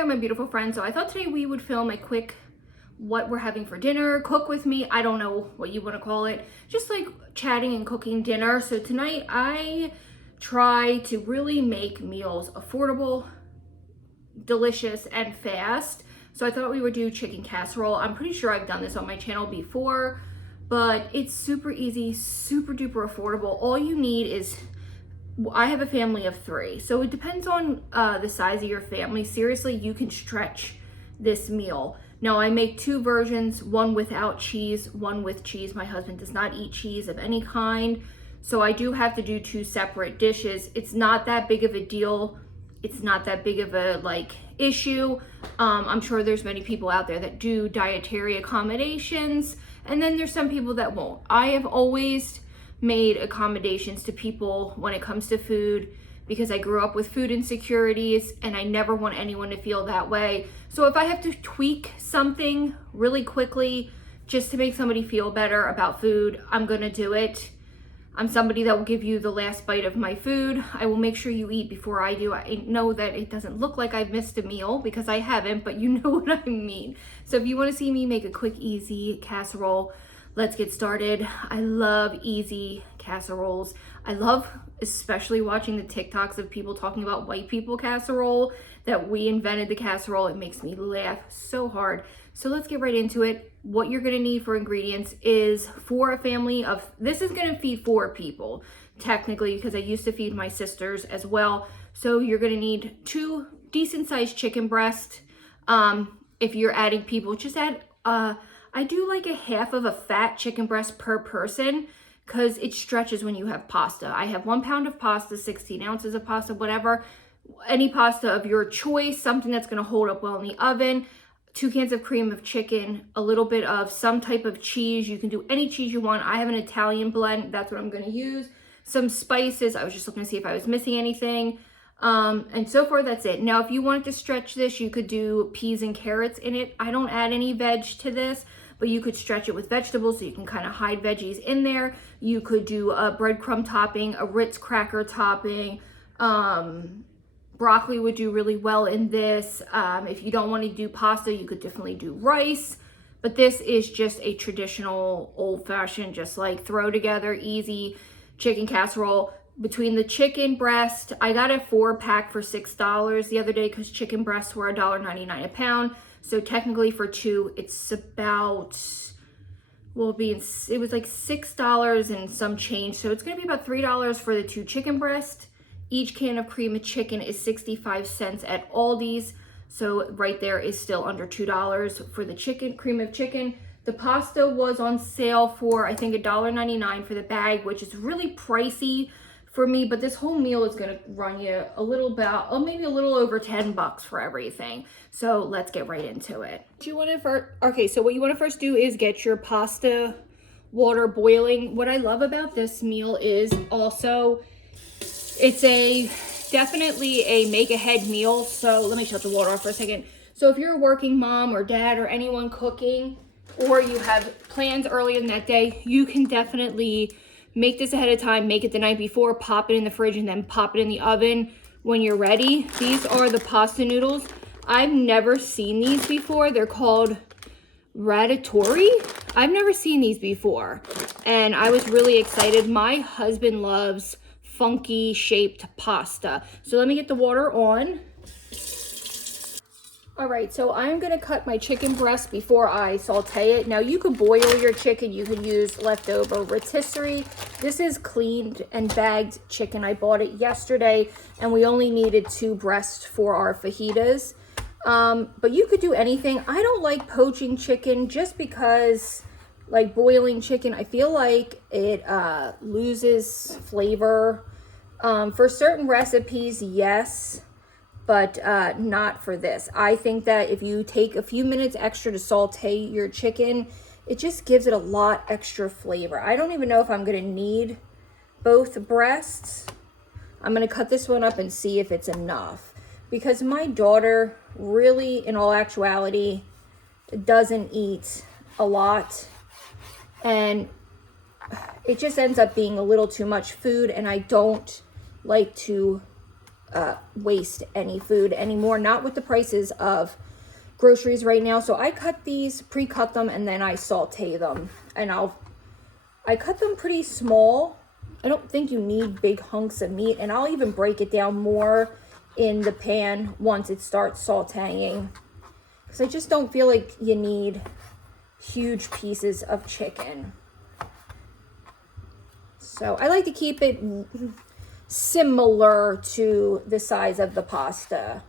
all my beautiful friends. So I thought today we would film a quick what we're having for dinner, cook with me. I don't know what you want to call it. Just like chatting and cooking dinner. So tonight I try to really make meals affordable, delicious, and fast. So I thought we would do chicken casserole. I'm pretty sure I've done this on my channel before, but it's super easy, super duper affordable. All you need is, I have a family of 3, so it depends on the size of your family. Seriously, you can stretch this meal. Now I make 2 versions, one without cheese, one with cheese. My husband does not eat cheese of any kind, so I do have to do 2 separate dishes. It's not that big of a deal. It's not that big of a issue. I'm sure there's many people out there that do dietary accommodations, and then there's some people that won't. I have always made accommodations to people when it comes to food because I grew up with food insecurities and I never want anyone to feel that way. So if I have to tweak something really quickly just to make somebody feel better about food, I'm gonna do it. I'm somebody that will give you the last bite of my food. I will make sure you eat before I do. I know that it doesn't look like I've missed a meal because I haven't, but you know what I mean. So if you wanna see me make a quick, easy casserole, let's get started. I love easy casseroles. I love especially watching the TikToks of people talking about white people casserole, that we invented the casserole. It makes me laugh so hard. So let's get right into it. What you're gonna need for ingredients is, for a family of, this is gonna feed 4 people, technically, because I used to feed my sisters as well. So you're gonna need 2 decent sized chicken breasts. If you're adding people, just add, I do like a half of a fat chicken breast per person because it stretches when you have pasta. I have 1 pound of pasta, 16 ounces of pasta, whatever. Any pasta of your choice, something that's gonna hold up well in the oven. 2 cans of cream of chicken, a little bit of some type of cheese. You can do any cheese you want. I have an Italian blend, that's what I'm gonna use. Some spices, I was just looking to see if I was missing anything. And so far that's it. Now, if you wanted to stretch this, you could do peas and carrots in it. I don't add any veg to this, but you could stretch it with vegetables so you can kind of hide veggies in there. You could do a breadcrumb topping, a Ritz cracker topping. Broccoli would do really well in this. If you don't want to do pasta, you could definitely do rice. But this is just a traditional, old-fashioned, just like throw together, easy chicken casserole. Between the chicken breast, I got a 4-pack for $6 the other day because chicken breasts were $1.99 a pound. So technically for 2, it's about, it was like $6 and some change. So it's gonna be about $3 for the 2 chicken breasts. Each can of cream of chicken is 65 cents at Aldi's. So right there is still under $2 for the chicken, cream of chicken. The pasta was on sale for, I think, $1.99 for the bag, which is really pricey for me, but this whole meal is gonna run you a little about, oh, maybe a little over $10 for everything. So let's get right into it. So what you wanna first do is get your pasta water boiling. What I love about this meal is also, it's definitely a make ahead meal. So let me shut the water off for a second. So if you're a working mom or dad or anyone cooking, or you have plans early in that day, you can definitely make this ahead of time, make it the night before, pop it in the fridge, and then pop it in the oven when you're ready. These are the pasta noodles. I've never seen these before. They're called ratatouille. I've never seen these before, and I was really excited. My husband loves funky shaped pasta. So let me get the water on. All right, so I'm gonna cut my chicken breast before I saute it. Now you could boil your chicken, you could use leftover rotisserie. This is cleaned and bagged chicken. I bought it yesterday and we only needed 2 breasts for our fajitas. But you could do anything. I don't like poaching chicken just because, like boiling chicken, I feel like it loses flavor. For certain recipes, yes, but not for this. I think that if you take a few minutes extra to saute your chicken, it just gives it a lot extra flavor. I don't even know if I'm gonna need both breasts. I'm gonna cut this one up and see if it's enough, because my daughter really, in all actuality, doesn't eat a lot, and it just ends up being a little too much food, and I don't like to waste any food anymore, not with the prices of groceries right now. So I cut these, pre-cut them, and then I saute them, and I cut them pretty small. I don't think you need big hunks of meat, and I'll even break it down more in the pan once it starts sauteing, because I just don't feel like you need huge pieces of chicken. So I like to keep it similar to the size of the pasta.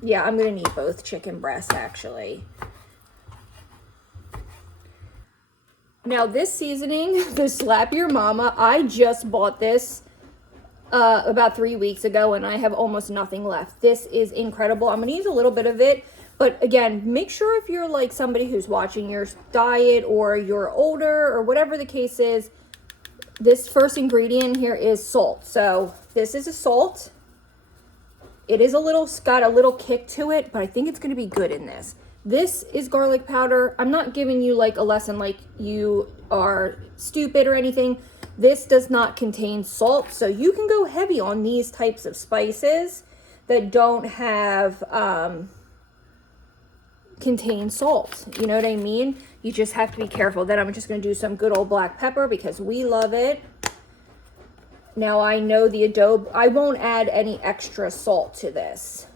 Yeah, I'm gonna need both chicken breasts actually. Now this seasoning, the Slap Your Mama, I just bought this about 3 weeks ago, and I have almost nothing left. This is incredible. I'm gonna use a little bit of it, but again, make sure if you're like somebody who's watching your diet or you're older or whatever the case is, this first ingredient here is salt. So this is a salt. It is got a little kick to it, but I think it's gonna be good in this. This is garlic powder. I'm not giving you like a lesson like you are stupid or anything. This does not contain salt, so you can go heavy on these types of spices that don't have contain salt. You know what I mean? You just have to be careful. Then I'm just going to do some good old black pepper because we love it. Now I know the adobo, I won't add any extra salt to this.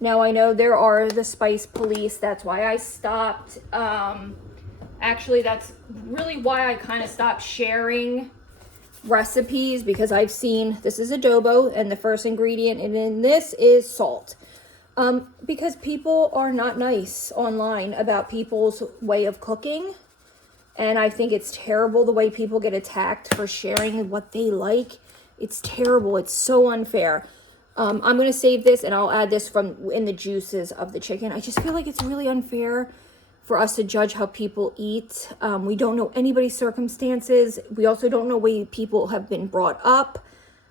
Now I know there are the spice police, that's why I stopped. Actually, that's really why I kind of stopped sharing recipes, because I've seen this is adobo and the first ingredient in this is salt. Because people are not nice online about people's way of cooking. And I think it's terrible the way people get attacked for sharing what they like. It's terrible. It's so unfair. I'm going to save this and I'll add this in the juices of the chicken. I just feel like it's really unfair for us to judge how people eat. We don't know anybody's circumstances. We also don't know way people have been brought up.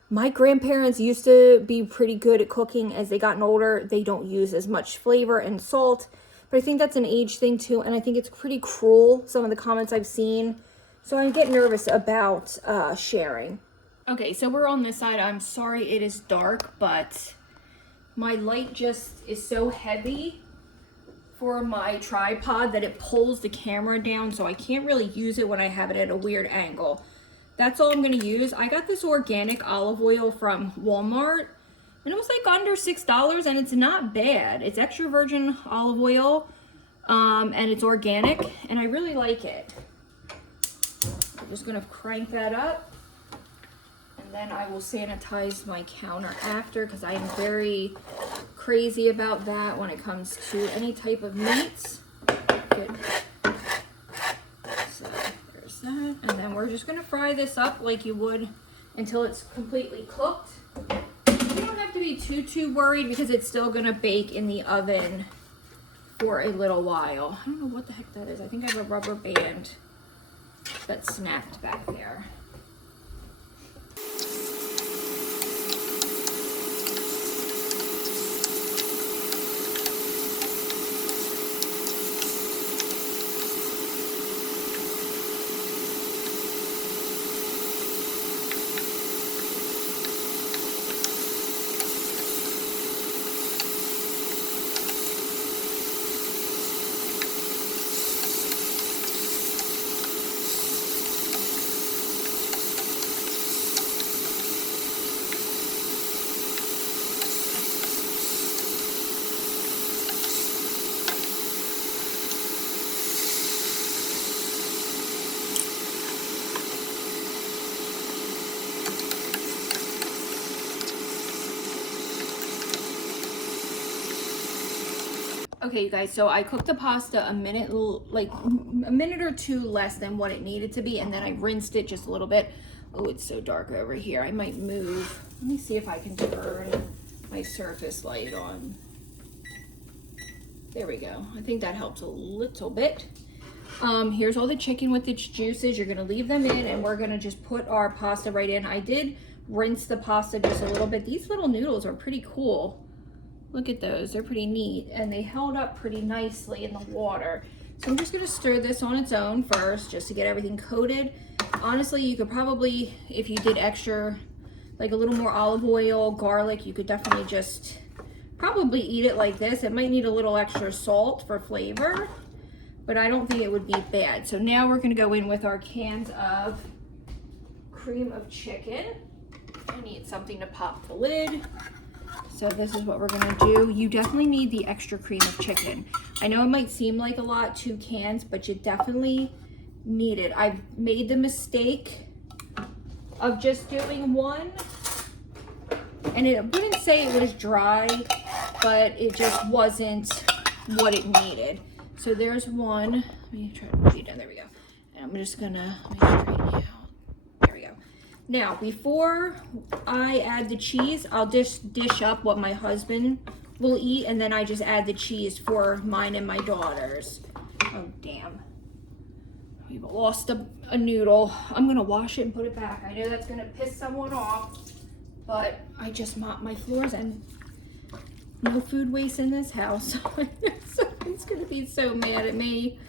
My grandparents used to be pretty good at cooking. As they gotten older, they don't use as much flavor and salt. But I think that's an age thing too. And I think it's pretty cruel, some of the comments I've seen. So I get nervous about sharing. Okay, so we're on this side. I'm sorry it is dark, but my light just is so heavy for my tripod that it pulls the camera down, so I can't really use it when I have it at a weird angle. That's all I'm gonna use. I got this organic olive oil from Walmart, and it was like under $6, and it's not bad. It's extra virgin olive oil, and it's organic, and I really like it. I'm just gonna crank that up. Then I will sanitize my counter after, because I am very crazy about that when it comes to any type of meats. Good. So there's that. And then we're just going to fry this up like you would until it's completely cooked. You don't have to be too worried, because it's still going to bake in the oven for a little while. I don't know what the heck that is. I think I have a rubber band that snapped back there. Okay, you guys, so I cooked the pasta a minute or two less than what it needed to be, and then I rinsed it just a little bit. Oh, it's so dark over here. I might move. Let me see if I can turn my surface light on. There we go. I think that helps a little bit. Here's all the chicken with its juices. You're gonna leave them in, and we're gonna just put our pasta right in. I did rinse the pasta just a little bit. These little noodles are pretty cool. Look at those, they're pretty neat, and they held up pretty nicely in the water. So I'm just gonna stir this on its own first, just to get everything coated. Honestly, you could probably, if you did like a little more olive oil, garlic, you could definitely just probably eat it like this. It might need a little extra salt for flavor, but I don't think it would be bad. So now we're gonna go in with our cans of cream of chicken. I need something to pop the lid. So this is what we're gonna do. You definitely need the extra cream of chicken. I know it might seem like a lot, 2 cans, but you definitely need it. I've made the mistake of just doing 1, and it wouldn't say it was dry, but it just wasn't what it needed. So there's 1. Let me try to put it down. There we go. And I'm just gonna straighten it out. There we go. Now, before I add the cheese, I'll just dish up what my husband will eat, and then I just add the cheese for mine and my daughters. Oh, damn. We've lost a noodle. I'm gonna wash it and put it back. I know that's gonna piss someone off, but I just mopped my floors and no food waste in this house. Someone's gonna be so mad at me.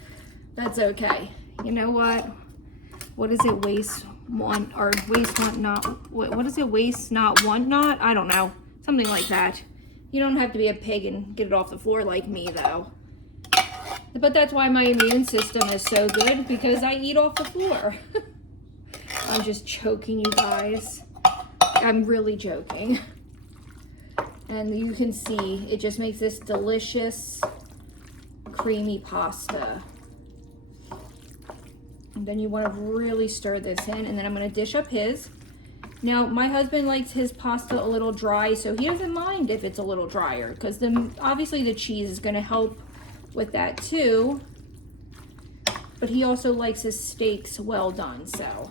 That's okay. You know what? What is it? Waste want, or waste want not? What is it? Waste not want not? I don't know. Something like that. You don't have to be a pig and get it off the floor like me, though. But that's why my immune system is so good, because I eat off the floor. I'm just joking, you guys. I'm really joking. And you can see it just makes this delicious creamy pasta. And then you want to really stir this in, and then I'm going to dish up his. Now, my husband likes his pasta a little dry, so he doesn't mind if it's a little drier, because then obviously the cheese is going to help with that too. But he also likes his steaks well done, so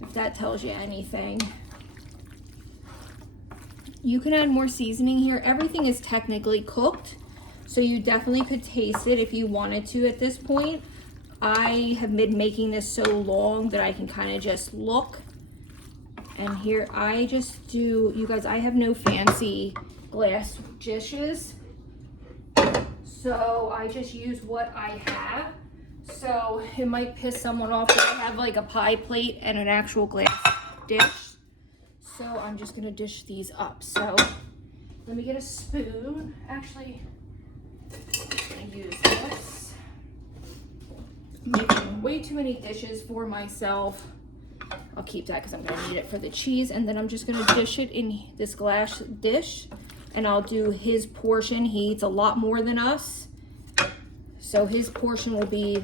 if that tells you anything. You can add more seasoning here. Everything is technically cooked, so you definitely could taste it if you wanted to at this point. I have been making this so long that I can kind of just look. And here I just do, you guys, I have no fancy glass dishes, so I just use what I have. So it might piss someone off that I have like a pie plate and an actual glass dish. So I'm just gonna dish these up. So let me get a spoon. Actually, I'm gonna use this. I'm making way too many dishes for myself. I'll keep that because I'm gonna need it for the cheese. And then I'm just gonna dish it in this glass dish, and I'll do his portion. He eats a lot more than us, so his portion will be,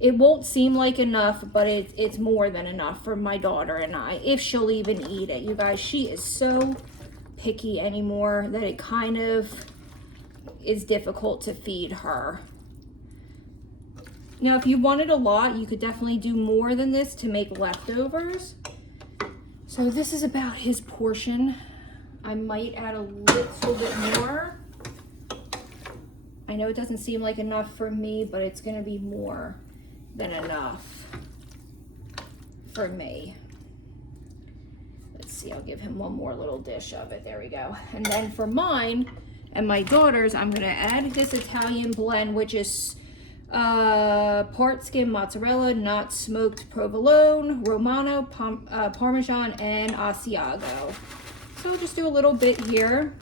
it won't seem like enough, but it's more than enough for my daughter and I, if she'll even eat it. You guys, she is so picky anymore that it kind of is difficult to feed her. Now, if you wanted a lot, you could definitely do more than this to make leftovers. So this is about his portion. I might add a little bit more. I know it doesn't seem like enough for me, but it's gonna be more than enough for me. Let's see, I'll give him one more little dish of it. There we go. And then for mine and my daughters, I'm gonna add this Italian blend, which is part skim mozzarella, not smoked provolone, Romano, Parmesan, and Asiago. So I'll just do a little bit here,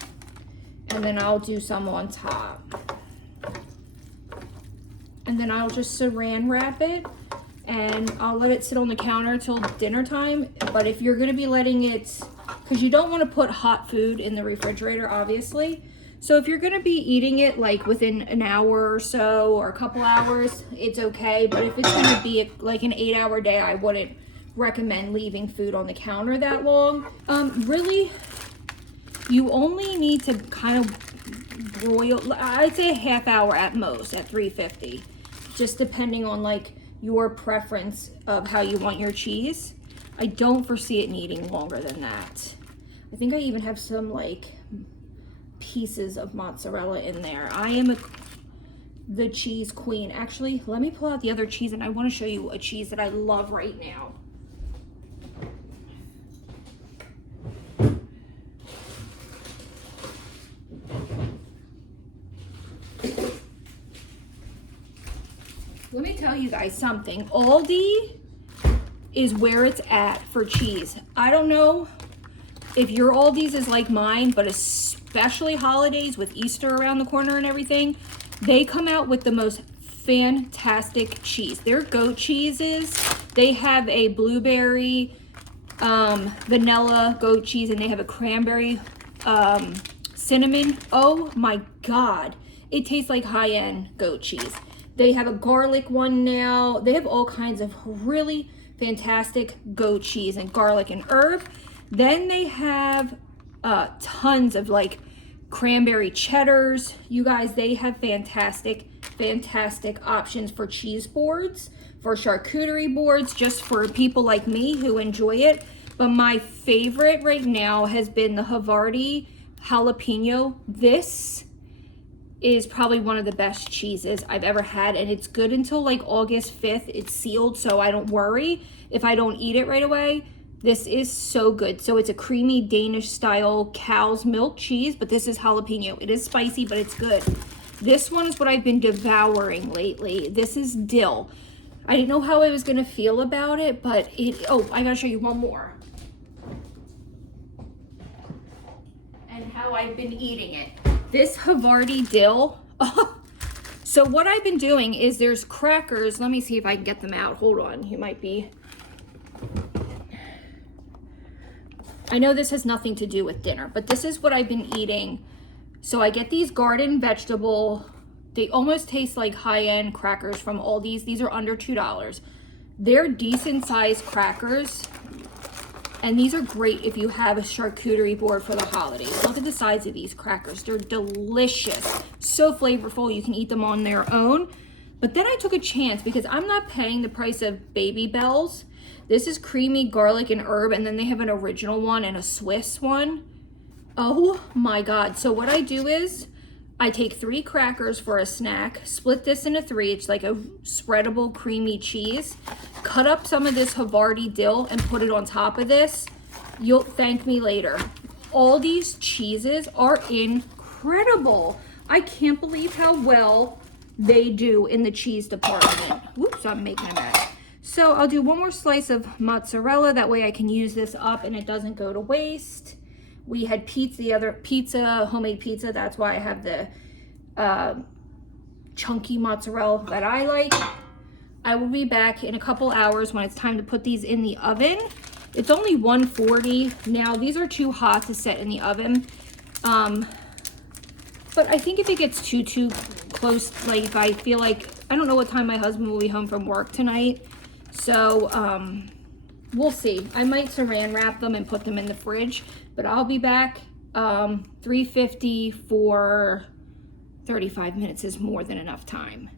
and then I'll do some on top. And then I'll just saran wrap it, and I'll let it sit on the counter till dinner time. But if you're gonna be letting it, because you don't want to put hot food in the refrigerator, obviously. So if you're gonna be eating it like within an hour or so, or a couple hours, it's okay. But if it's gonna be like an 8-hour day, I wouldn't recommend leaving food on the counter that long. Really, you only need to kind of broil, I'd say a half hour at most at 350. Just depending on like your preference of how you want your cheese. I don't foresee it needing longer than that. I think I even have some like pieces of mozzarella in there. I am the cheese queen. Actually, let me pull out the other cheese, and I want to show you a cheese that I love right now. Let me tell you guys something. Aldi is where it's at for cheese. I don't know if your Aldi's is like mine, but especially holidays with Easter around the corner and everything, they come out with the most fantastic cheese. Their goat cheeses, they have a blueberry, vanilla goat cheese, and they have a cranberry, cinnamon. Oh my God. It tastes like high-end goat cheese. They have a garlic one now. They have all kinds of really fantastic goat cheese and garlic and herb. Then they have tons of like cranberry cheddars. You guys, they have fantastic options for cheese boards, for charcuterie boards, just for people like me who enjoy it. But my favorite right now has been the Havarti jalapeno. This is probably one of the best cheeses I've ever had, and it's good until like August 5th. It's sealed, so I don't worry if I don't eat it right away. This is so good. So it's a creamy Danish style cow's milk cheese, but this is jalapeno. It is spicy, but it's good. This one is what I've been devouring lately. This is dill. I didn't know how I was gonna feel about it, but oh, I gotta show you one more. And how I've been eating it. This Havarti dill. So what I've been doing is there's crackers. Let me see if I can get them out. Hold on, you might be. I know this has nothing to do with dinner, but this is what I've been eating. So I get these garden vegetable. They almost taste like high-end crackers from Aldi's. These are under $2. They're decent sized crackers. And these are great if you have a charcuterie board for the holidays. Look at the size of these crackers. They're delicious. So flavorful. You can eat them on their own. But then I took a chance because I'm not paying the price of Baby Bells. This is creamy garlic and herb, and then they have an original one and a Swiss one. Oh my God. So what I do is I take 3 crackers for a snack, split this into 3. It's like a spreadable creamy cheese. Cut up some of this Havarti dill and put it on top of this. You'll thank me later. All these cheeses are incredible. I can't believe how well they do in the cheese department. Whoops, I'm making a mess. So I'll do one more slice of mozzarella. That way I can use this up and it doesn't go to waste. We had pizza, homemade pizza. That's why I have the chunky mozzarella that I like. I will be back in a couple hours when it's time to put these in the oven. It's only 140. Now, these are too hot to set in the oven. But I think if it gets too close, like if I feel like, I don't know what time my husband will be home from work tonight. So, we'll see. I might saran wrap them and put them in the fridge, but I'll be back. 350 for 35 minutes is more than enough time.